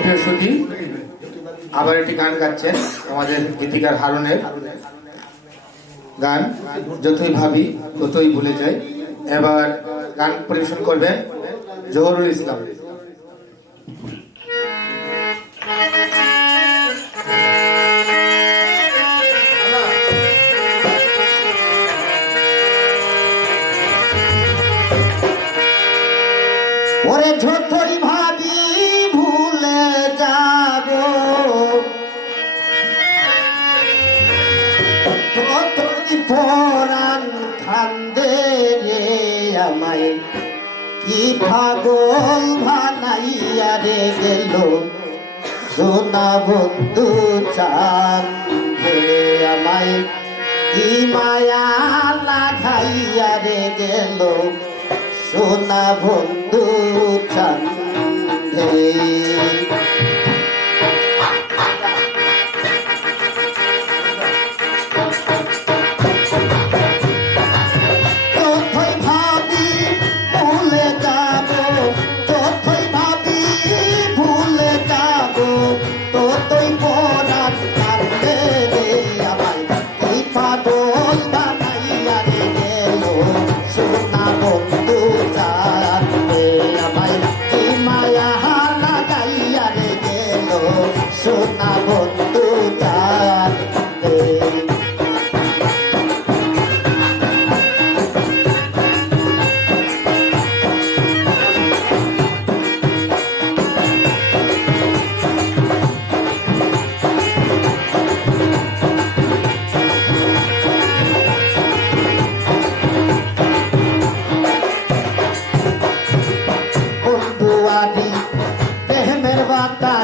প্রিয় সুধী, আবার একটি গান গাচ্ছেন আমাদের গীতিকার হারুনের গান যতই ভাবি ততই ভুলে যাই। এবার গান পরিবেশন করবেন জহুরুল ইসলাম। ওরে যতই ভাবি ভুলে যাব, ততই পরাণ কান্দে রে আমায়, কি পাগল বানাইয়া রে গেল সোনা বন্ধু চাঁদে আমায়, কি মায়া লাগাইয়া রে গেল সোনা বন্ধু চাঁদে। যতই ভাবি ভুলে যাব, যতই ভাবি ভুলে যাব, ততই পরাণ কান্দে রে আমায়, এই পাগল বানাইয়া রে গেল সোনা বন্ধু চাঁদে আমায়, কি মায়া লাগাইয়া রে গেল সোনা বন্ধু চাঁদে। বন্ধুয়ারি প্রেমের বাতা